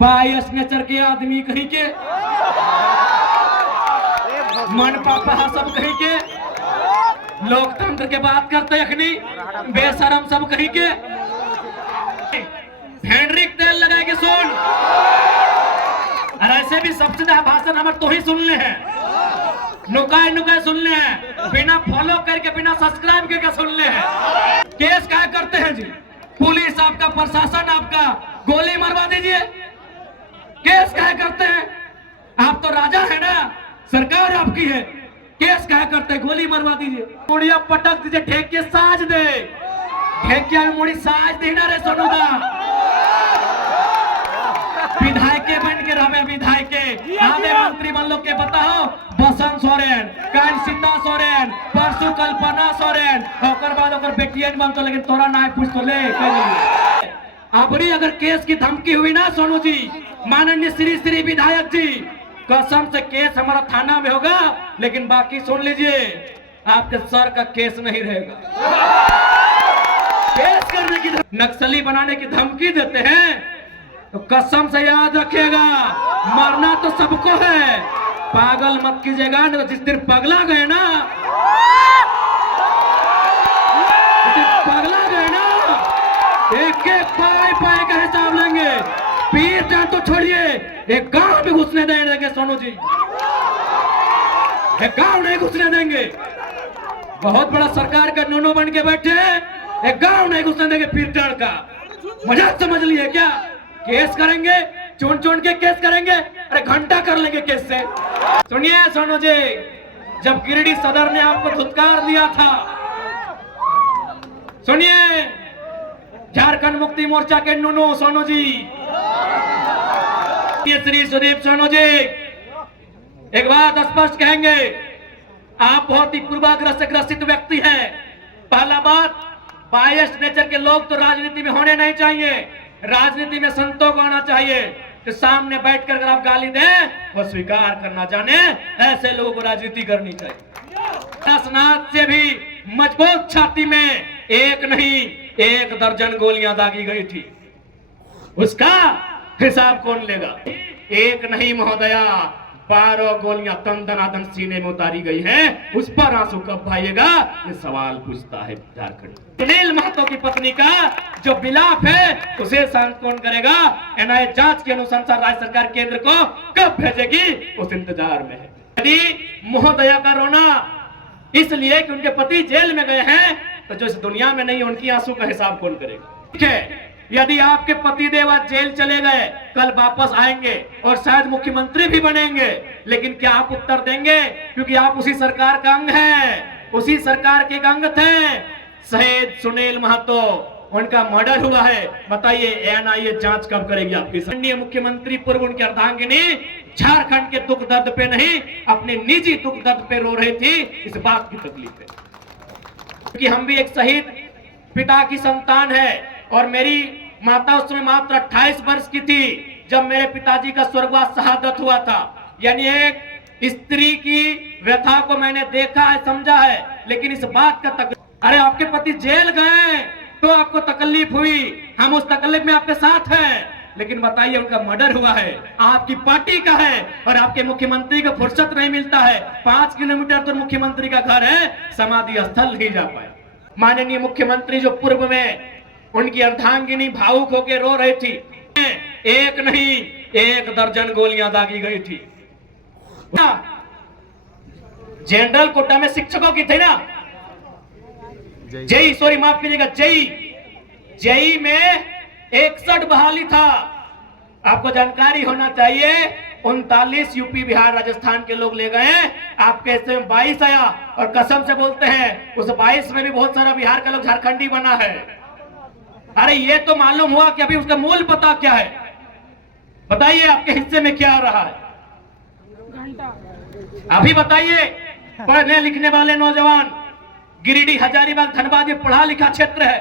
पायस nature के आदमी कहीं के, मन पापा सब कहीं के, लोकतंत्र के बात करते अखनी बेशरम सब कहीं के, हेनरिक तेल लगा के सुन। और ऐसे भी सबसे ज्यादा भाषण हमारे तो ही सुनने हैं, नुकाए नुकाए सुनने हैं, बिना फॉलो करके बिना सब्सक्राइब करके सुनने हैं। केस क्या करते हैं जी? पुलिस आपका, प्रशासन आपका, गोली मरवा दीजिए। केस क्या करते हैं? आप तो राजा है ना, सरकार आपकी है, केस क्या करते हैं? गोली मरवा दीजिए, मुड़िया पटक दीजिए, ढेकिया साज दे, ढेकिया में मुड़ी साज देना रे सोनूदा। विधायक बन के रहे, विधायक आगे मंत्री बन लोग के बताओ, बसंत सोरेन, काल सीता सोरेन, परसों कल्पना सोरेन, और बाद अगर बेटियन बन तो, लेकिन तोरा ना पूछ तो ले। अबरी अगर केस की धमकी हुई ना सोनू जी, माननीय श्री विधायक जी, कसम से केस हमारा थाना में होगा, लेकिन बाकी सुन लीजिए, आपके सर का केस नहीं रहेगा। केस करने की, नक्सली बनाने की धमकी देते हैं तो कसम से याद रखिएगा, मरना तो सबको है, पागल मत कीजिएगा। जिस दिन पगला गए ना, पगला गए ना, एक एक पाए का हिसाब लेंगे। पीर जान तो छोड़िए, एक गांव भी घुसने देंगे सोनू जी, एक गांव नहीं घुसने देंगे। बहुत बड़ा सरकार का नोनो बन के बैठे हैं, एक गांव नहीं घुसने देंगे पीर जान का। मजाक समझ लिए क्या? केस करेंगे, चुन चुन के केस करेंगे, अरे घंटा कर लेंगे केस से। सुनिए सोनू जी, जब गिरिडीह सदर ने आपको धुतकार दिया था, सुनिए, झारखंड मुक्ति मोर्चा के नूनू सोनू जी, श्री सुदीप सोनू जी, एक बात स्पष्ट कहेंगे, आप बहुत ही पूर्वाग्रह से ग्रसित व्यक्ति हैं। पहला बात, बायस नेचर के लोग तो राजनीति में होने नहीं चाहिए, राजनीति में संतों को आना चाहिए। तो सामने बैठकर अगर आप गाली दें, वो स्वीकार करना जाने, ऐसे लोगों को राजनीति करनी चाहिए। स्नात से भी मजबूत छाती में एक नहीं 1 दर्जन गोलियां दागी गई थी, उसका हिसाब कौन लेगा? एक नहीं महोदया, 12 गोलियां तन दनादन सीने में उतारी गई हैं, उस पर आंसू कब भाइएगा? ये सवाल पूछता है झारखंड। सुनील महतो की पत्नी का जो विलाप है, उसे शांत कौन करेगा? एनआईए जांच की अनुशंसा राज्य सरकार केंद्र को कब भेजेगी, उस इंतजार में है। यदि महोदया का रोना इसलिए कि उनके पति जेल में गए हैं, तो जो इस दुनिया में नहीं, उनकी आंसू का हिसाब कौन करेगा? ठीक है, यदि आपके पति देव आज जेल चले गए, कल वापस आएंगे और शायद मुख्यमंत्री भी बनेंगे, लेकिन क्या आप उत्तर देंगे? क्योंकि आप उसी सरकार का अंग हैं, उसी सरकार के अंग थे। शहीद सुनील महतो, उनका मर्डर हुआ है, बताइए एनआईए जांच कब करेगी आपकी? माननीय मुख्यमंत्री पूर्व उनकी अर्धांगिनी झारखंड के दुख दर्द पे नहीं, अपने निजी दुख दर्द पे रो रही थी, इस बात की तकलीफ है। क्योंकि हम भी एक शहीद पिता की संतान है, और मेरी माता उस समय मात्र 28 वर्ष की थी जब मेरे पिताजी का स्वर्गवास शहादत हुआ था। यानी एक स्त्री की व्यथा को मैंने देखा है, समझा है, लेकिन इस बात का अरे आपके पति जेल गए तो आपको तकलीफ हुई, हम उस तकलीफ में आपके साथ हैं, लेकिन बताइए उनका मर्डर हुआ है, आपकी पार्टी का है, और आपके मुख्यमंत्री को फुर्सत नहीं मिलता है। 5 किलोमीटर तो मुख्यमंत्री का घर है, समाधि स्थल नहीं जा पाए। माननीय मुख्यमंत्री जो पूर्व में उनकी अर्धांगिनी भावुक होकर रो रही थी, एक नहीं 1 दर्जन गोलियां दागी गई थी। जनरल कोटा में शिक्षकों की थी ना, जेई, सॉरी माफ कीजिएगा, जेई में 61 बहाली था। आपको जानकारी होना चाहिए, 39 यूपी बिहार राजस्थान के लोग ले गए, आपके हिस्से में 22 आया, और कसम से बोलते हैं उस 22 में भी बहुत सारा बिहार का लोग झारखंडी बना है। अरे ये तो मालूम हुआ कि अभी उसका मूल पता क्या है? बताइए आपके हिस्से में क्या आ रहा है, अभी बताइए। पढ़ने लिखने वाले नौजवान, गिरिडीह, हजारीबाग, धनबाद ये पढ़ा लिखा क्षेत्र है,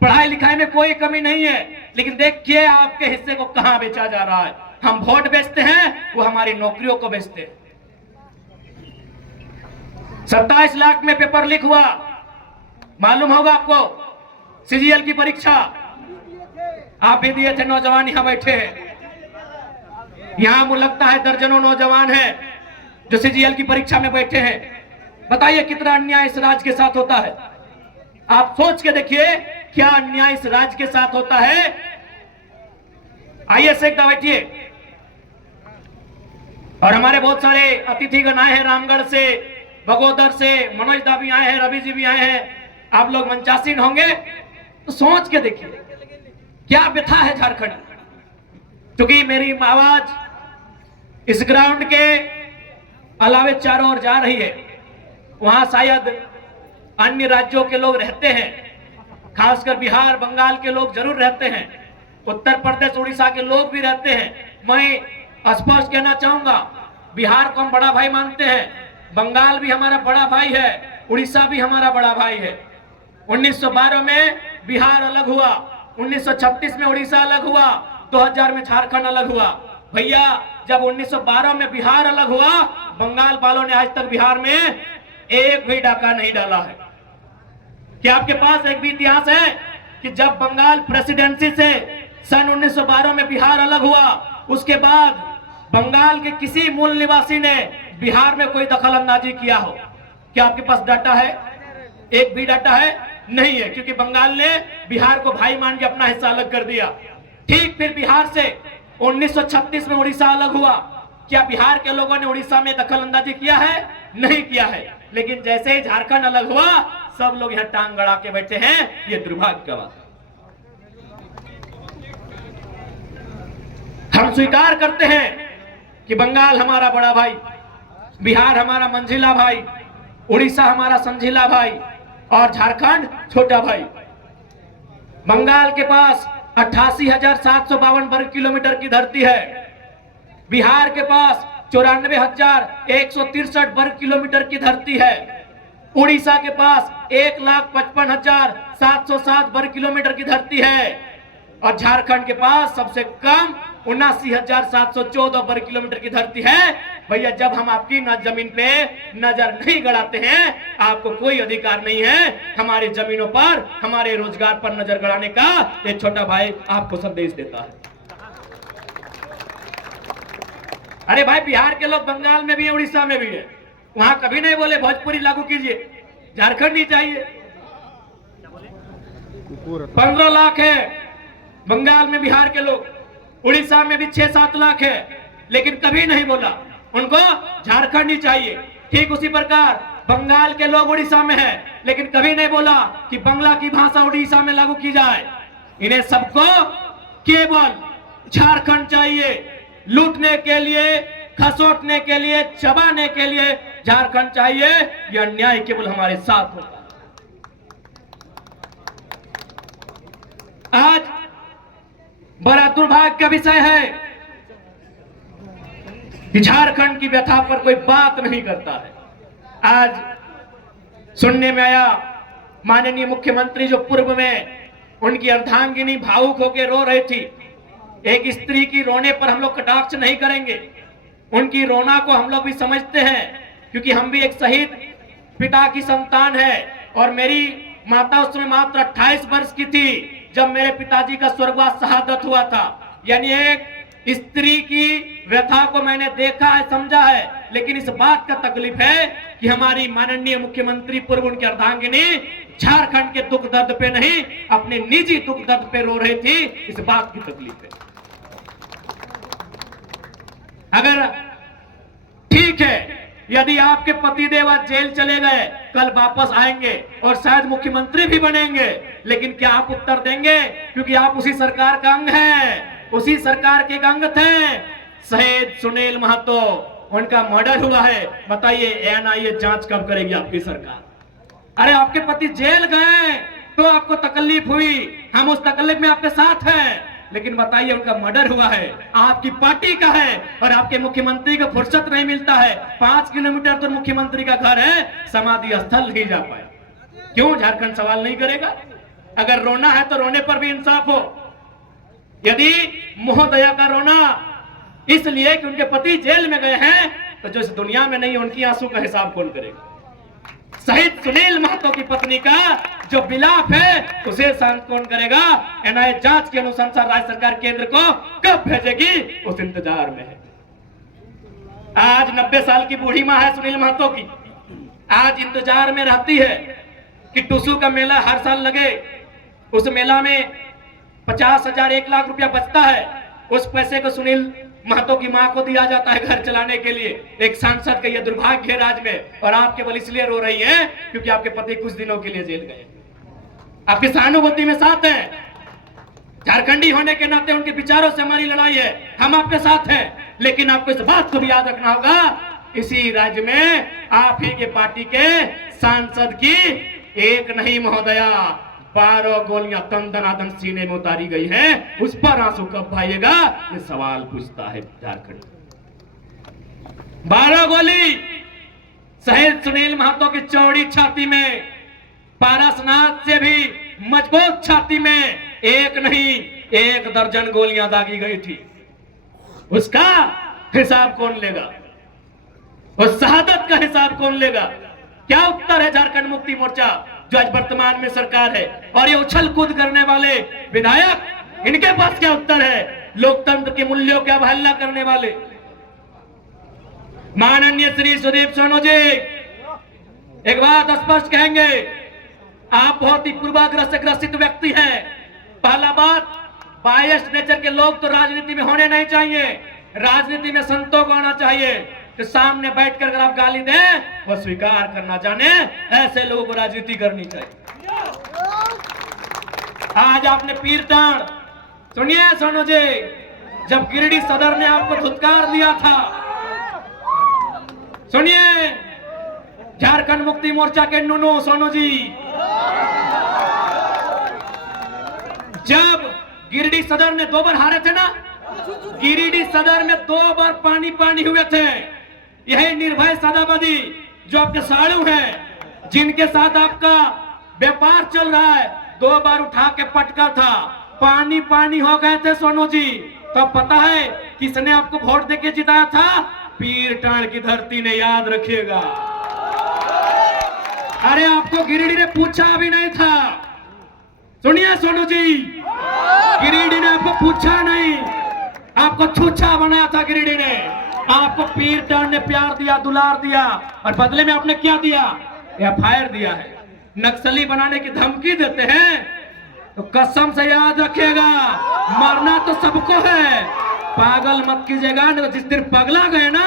पढ़ाई लिखाई में कोई कमी नहीं है, लेकिन देखिए आपके हिस्से को कहां बेचा जा रहा है। हम वोट बेचते हैं, वो हमारी नौकरियों को बेचते हैं। 27 लाख में पेपर लीक हुआ, मालूम होगा आपको, सीजीएल की परीक्षा आप भी दिए थे, नौजवान यहां बैठे हैं। यहां मुझे लगता है दर्जनों नौजवान हैं जो सीजीएल की परीक्षा में बैठे हैं। बताइए कितना अन्याय इस राज्य के साथ होता है। आप सोच के देखिए क्या अन्याय इस राज्य के साथ होता है। आइए से बैठिए। और हमारे बहुत सारे अतिथिगण आए हैं रामगढ़ से, बगोदर से, मनोज दा भी आए हैं, रवि जी भी आए हैं। आप लोग मंचासीन होंगे तो सोच के देखिए क्या व्यथा है झारखंड। क्योंकि मेरी आवाज इस ग्राउंड के अलावे चारों ओर जा रही है। वहां शायद अन्य राज्यों के लोग रहते हैं, खासकर बिहार बंगाल के लोग जरूर रहते हैं, उत्तर प्रदेश उड़ीसा के लोग भी रहते हैं। मैं स्पष्ट कहना चाहूंगा, बिहार को हम बड़ा भाई मानते हैं, बंगाल भी हमारा बड़ा भाई है, उड़ीसा भी हमारा बड़ा भाई है। 1912 में बिहार अलग हुआ, 1936 में उड़ीसा अलग हुआ, 2000 में झारखंड अलग हुआ। भैया जब 1912 में बिहार अलग हुआ, बंगाल वालों ने आज तक बिहार में एक भी डाका नहीं डाला है। क्या आपके पास एक भी इतिहास है कि जब बंगाल प्रेसिडेंसी से सन 1912 में बिहार अलग हुआ, उसके बाद बंगाल के किसी मूल निवासी ने बिहार में कोई दखल अंदाजी किया हो? क्या आपके पास डाटा है? एक भी डाटा है? नहीं है, क्योंकि बंगाल ने बिहार को भाई मान के अपना हिस्सा अलग कर दिया। ठीक फिर बिहार से 1936 में उड़ीसा अलग हुआ। क्या बिहार के लोगों ने उड़ीसा में दखल अंदाजी किया है? नहीं किया है। लेकिन जैसे ही झारखंड अलग हुआ, सब लोग यहाँ टांग गड़ा के बैठे हैं। ये दुर्भाग्य का बात है। हम स्वीकार करते हैं कि बंगाल हमारा बड़ा भाई, बिहार हमारा मंझिला भाई, उड़ीसा हमारा संझिला भाई और झारखंड छोटा भाई। बंगाल के पास 88,752 वर्ग किलोमीटर की धरती है, बिहार के पास 94,163 वर्ग किलोमीटर की धरती है, उड़ीसा के पास 1,55,707 वर्ग किलोमीटर की धरती है और झारखंड के पास सबसे कम 79,714 वर्ग किलोमीटर की धरती है। भैया जब हम आपकी जमीन पे नजर नहीं गड़ाते हैं, आपको कोई अधिकार नहीं है हमारी जमीनों पर, हमारे रोजगार पर नजर गड़ाने का। ये छोटा भाई आपको संदेश देता है। अरे भाई बिहार के लोग बंगाल में भी है, उड़ीसा में भी है, वहां कभी नहीं बोले भोजपुरी लागू कीजिए, झारखंड नहीं चाहिए। 15 लाख है बंगाल में बिहार के लोग, उड़ीसा में भी 6-7 लाख है, लेकिन कभी नहीं बोला उनको झारखंड ही चाहिए। ठीक उसी प्रकार बंगाल के लोग उड़ीसा में है, लेकिन कभी नहीं बोला कि बांग्ला की भाषा उड़ीसा में लागू की जाए। इन्हें सबको केवल झारखंड चाहिए, लूटने के लिए, खसोटने के लिए, चबाने के लिए झारखंड चाहिए। यह अन्याय केवल हमारे साथ होता है। आज बड़ा दुर्भाग्य का विषय है कि झारखंड की व्यथा पर कोई बात नहीं करता है। आज सुनने में आया माननीय मुख्यमंत्री जो पूर्व में उनकी अर्धांगिनी भावुक होकर रो रही थी। एक स्त्री की रोने पर हम लोग कटाक्ष नहीं करेंगे, उनकी रोना को हम लोग भी समझते हैं, क्योंकि हम भी एक शहीद पिता की संतान है। और मेरी माता उस समय मात्र 28 वर्ष की थी जब मेरे पिताजी का स्वर्गवास शहादत हुआ था। यानी एक स्त्री की व्यथा को मैंने देखा है, समझा है। लेकिन इस बात का तकलीफ है कि हमारी माननीय मुख्यमंत्री पूर्व उनकी अर्धांगिनी झारखंड के दुख दर्द पे नहीं, अपने निजी दुख दर्द पे रो रही थी। इस बात की तकलीफ है। अगर ठीक है, यदि आपके पतिदेव आज जेल चले गए, कल वापस आएंगे और शायद मुख्यमंत्री भी बनेंगे, लेकिन क्या आप उत्तर देंगे? क्योंकि आप उसी सरकार का अंग हैं, उसी सरकार के अंग थे। शहीद सुनील महतो, उनका मर्डर हुआ है। बताइए एनआईए जांच कब करेगी आपकी सरकार? अरे आपके पति जेल गए तो आपको तकलीफ हुई, हम उस तकलीफ में आपके साथ हैं। लेकिन बताइए उनका मर्डर हुआ है, आपकी पार्टी का है, और आपके मुख्यमंत्री को फुर्सत नहीं मिलता है। 5 किलोमीटर तो मुख्यमंत्री का घर है, समाधि स्थल नहीं जा पाए। क्यों झारखंड सवाल नहीं करेगा? अगर रोना है तो रोने पर भी इंसाफ हो। यदि मोहदया का रोना इसलिए कि उनके पति जेल में गए हैं, तो जो इस दुनिया में नहीं, उनकी आंसू का हिसाब कौन करेगा? शहीद सुनील महतो की पत्नी का जो बिलाप है उसे शांत कौन करेगा? एनआईए जांच के अनुसार राज्य सरकार केंद्र को कब भेजेगी, उस इंतजार में है। आज 90 साल की बूढ़ी मां है सुनील महतो की, आज इंतजार में रहती है कि टुसू का मेला हर साल लगे। उस मेला में 50,000 1 लाख रुपया बचता है, उस पैसे को सुनील महतो की मां को दिया जाता है घर चलाने के लिए। एक सांसद का यह दुर्भाग्य है राज्य में, और आप केवल इसलिए रो रही है क्योंकि आपके पति कुछ दिनों के लिए जेल गए। आपकी सहानुभूति में साथ है, झारखंडी होने के नाते उनके विचारों से हमारी लड़ाई है, हम आपके साथ हैं। लेकिन आपको इस बात को भी याद रखना होगा, इसी राज्य में आप ही के पार्टी के सांसद की एक नहीं महोदया 12 गोलियां तन दनादन सीने में उतारी गई है। उस पर आंसू कब भाइएगा, ये सवाल पूछता है झारखंड। 12 गोली शहीद सुनील महतो की चौड़ी छाती में, पारसनाथ से भी मजबूत छाती में एक नहीं 1 दर्जन गोलियां दागी गई थी। उसका हिसाब कौन लेगा? उस शहादत का हिसाब कौन लेगा? क्या उत्तर है झारखंड मुक्ति मोर्चा जो आज वर्तमान में सरकार है, और ये उछल कूद करने वाले विधायक, इनके पास क्या उत्तर है? लोकतंत्र के मूल्यों की अवहेलना करने वाले माननीय श्री सुदीप सोनू जी एक बात स्पष्ट कहेंगे, आप बहुत ही पूर्वाग्रह से ग्रसित व्यक्ति हैं। पहला बात, बायस्ड नेचर के लोग तो राजनीति में होने नहीं चाहिए, राजनीति में संतों को आना चाहिए। तो सामने बैठकर अगर आप गाली दें, वो स्वीकार करना जाने, ऐसे लोगों को राजनीति करनी चाहिए। आज आपने पीर टाण, सुनिए सोनू जी, जब गिरिडीह सदर ने आपको धुतकार दिया था, सुनिए झारखंड मुक्ति मोर्चा के नुनू सोनू जी, जब गिरिडीह सदर ने 2 बार हारे थे ना, गिरिडीह सदर में 2 बार पानी पानी हुए थे। यही निर्भय सदाबदी जो आपके साड़ू हैं, जिनके साथ आपका व्यापार चल रहा है, 2 बार उठा के पटका था, पानी पानी हो गए थे सोनू जी। तो पता है किसने आपको वोट देके जिताया था? पीर टाण की धरती ने, याद रखिएगा। अरे आपको गिरिडीह ने पूछा भी नहीं था, सुनिए सोनू जी, गिरिडीह ने आपको पूछा नहीं, आपको छूछा बनाया था गिरिडीह ने। आपको पीर टाण ने प्यार दिया, दुलार दिया, और बदले में आपने क्या दिया? एफआईआर दिया है। नक्सली बनाने की धमकी देते हैं तो कसम से याद रखिएगा, मरना तो सबको है, पागल मत कीजिएगा। नहीं तो जिस दिन पगला गए ना,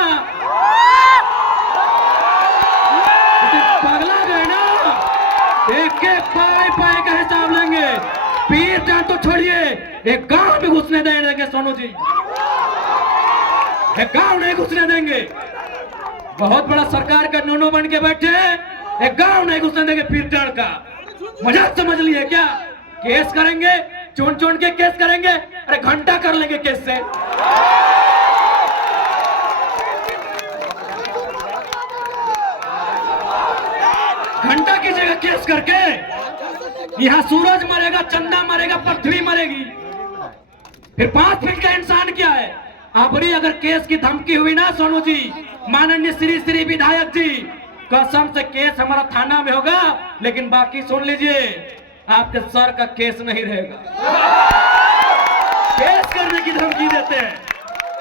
पगला गए ना, एक एक पाई पाई का हिसाब लेंगे। पीर टाण तो छोड़िए, एक गांव में घुसने देंगे सोनू जी, एक गांव नहीं घुसने देंगे। बहुत बड़ा सरकार का नोनो बन के बैठे, एक गांव नहीं घुसने देंगे पीर टाण का। मजाक समझ लिए क्या? केस करेंगे, चुन चुन के केस करेंगे, अरे घंटा कर लेंगे केस से। घंटा कीजिएगा केस करके। यहाँ सूरज मरेगा, चंदा मरेगा, पृथ्वी मरेगी, फिर 5 फीट का इंसान क्या है? आपरी अगर केस की धमकी हुई ना सोनू जी, माननीय श्री विधायक जी, कसम से केस हमारा थाना में होगा, लेकिन बाकी सुन लीजिए, आपके सर का केस नहीं रहेगा। केस करने की धमकी देते हैं,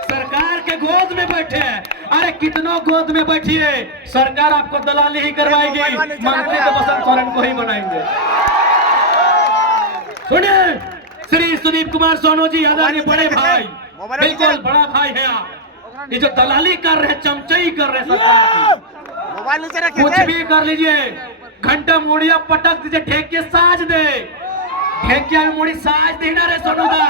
सरकार के गोद में बैठे हैं। अरे कितनों गोद में बैठिए, सरकार आपको दलाली ही करवाएगी, मंत्री तो बसंत सोरेन को ही बनाएंगे। सुनिए श्री सुदीप कुमार सोनू जी, आदरणीय बड़े भाई, बिल्कुल बड़ा भाई है आप, ये जो दलाली कर रहे हैं, चमचाई कर रहे हैं सरकार की, कुछ भी कर लीजिए, घंटा मुड़िया पटक दीजिए, ढेकिया साज दे, ढेकिया में मुड़ी साज देना रे सोनू दा।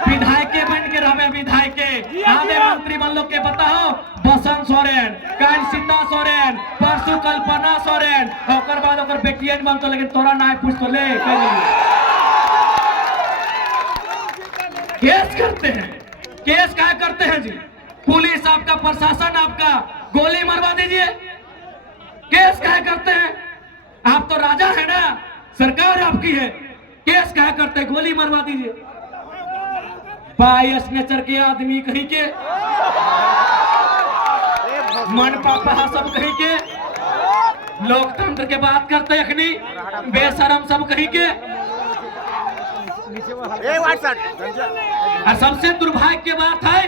विधायक बन के रहे, विधायक आधे मंत्री बन लोग के बताओ, बसंत सोरेन, काल सीता सोरेन, परसों कल्पना सोरेन, और बाद और बेटियन बन तो, लेकिन तोरा ना पूछ तो ले केस करते हैं। केस क्या करते हैं जी? पुलिस आपका, प्रशासन आपका, गोली मरवा दीजिए। केस क्या करते हैं? आप तो राजा है ना, सरकार आपकी है, केस क्या करते हैं? गोली मरवा दीजिए। बायस नेचर के आदमी कहीं के, मन पापा सब कहीं के, लोकतंत्र के बात करते अखनी बेशरम सब कहीं के। और सबसे दुर्भाग्य की बात है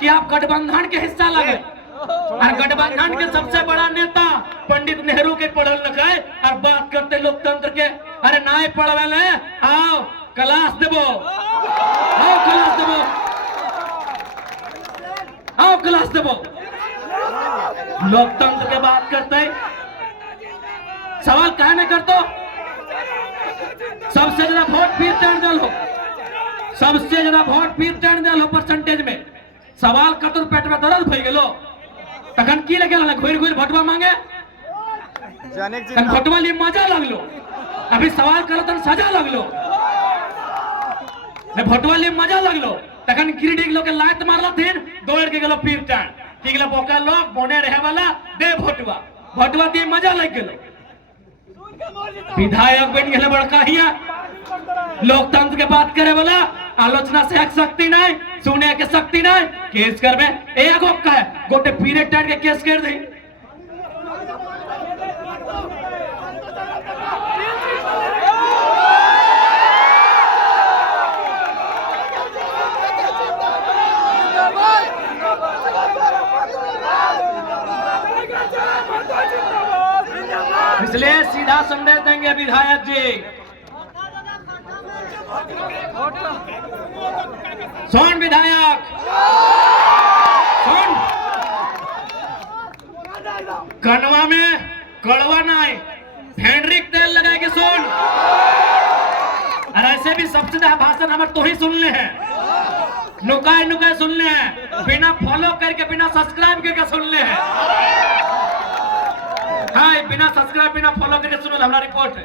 कि आप गठबंधन के हिस्सा लगे और गठबंधन के सबसे बड़ा नेता पंडित नेहरू के पढ़ल लिखे और बात करते लोकतंत्र के। अरे नाय पढ़वे आओ क्लास देवो, आओ क्लास देवो, आओ क्लास देवो। लोकतंत्र के बात करते सवाल कहा नहीं करते। सबसे ज्यादा वोट फिर टर्न दल हो, सबसे ज्यादा वोट फिर टर्न दल हो परसेंटेज में। सवाल कतुर पेट में दर्द भई गेलो तखन की लगे घुर घुर भटवा मांगे भटवा लिए मजा लगलो। अभी सवाल करो तन सजा लगलो, भटवा लिए मजा लगलो तखन गिरडी लोग के लात मारला थिन दौड़ के गेलो फिर टर्न की गेलो बोका लोग बोने रहे वाला दे भटवा भटवा दिए मजा लग गेलो। विधायक बन गए बड़का हिया लोकतंत्र के बात करे वाला आलोचना से एक शक्ति नहीं, सुने के शक्ति नहीं। केस करबे एगो का है गोटे पीरियड टाइम के केस कर दे। इसलिए सीधा संदेश देंगे विधायक जी, सुन विधायक सुन, कनवा में कड़वा नहीं फेंड्रिक तेल लगा के सुन। और ऐसे भी सबसे ज्यादा भाषण हमारे तो ही सुनने हैं, नुकाए नुकाए सुनने हैं, बिना फॉलो करके बिना सब्सक्राइब करके सुनने हैं। हाँ बिना सब्सक्राइब बिना फॉलो करके सुनो हमारा रिपोर्ट है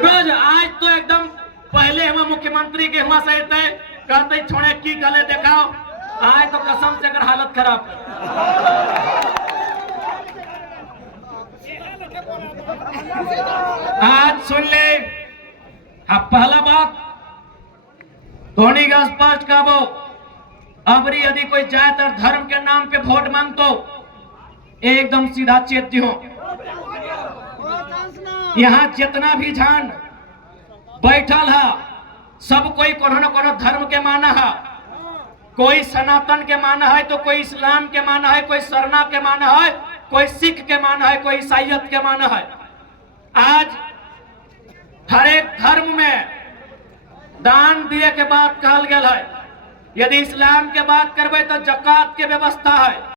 रोज। आज तो एकदम पहले हम मुख्यमंत्री के वहां से कहते छोड़े की गले देखाओ, आज तो कसम से अगर हालत खराब। आज सुन ले अब पहला बात धोनी का स्पष्ट कहो, अबरी यदि कोई जात और धर्म के नाम पे वोट मांगतो एकदम सीधा चेती हो। यहाँ जितना भी झान बैठल है सब कोई कोनो न कोनो धर्म के माना है, कोई सनातन के माना है तो कोई इस्लाम के माना है, कोई सरना के माना है, कोई सिख के माना है, कोई ईसाइयत के माना है। आज हर एक धर्म में दान दिए के बात कहल गया है। यदि इस्लाम के बात करबे तो जकात के व्यवस्था है।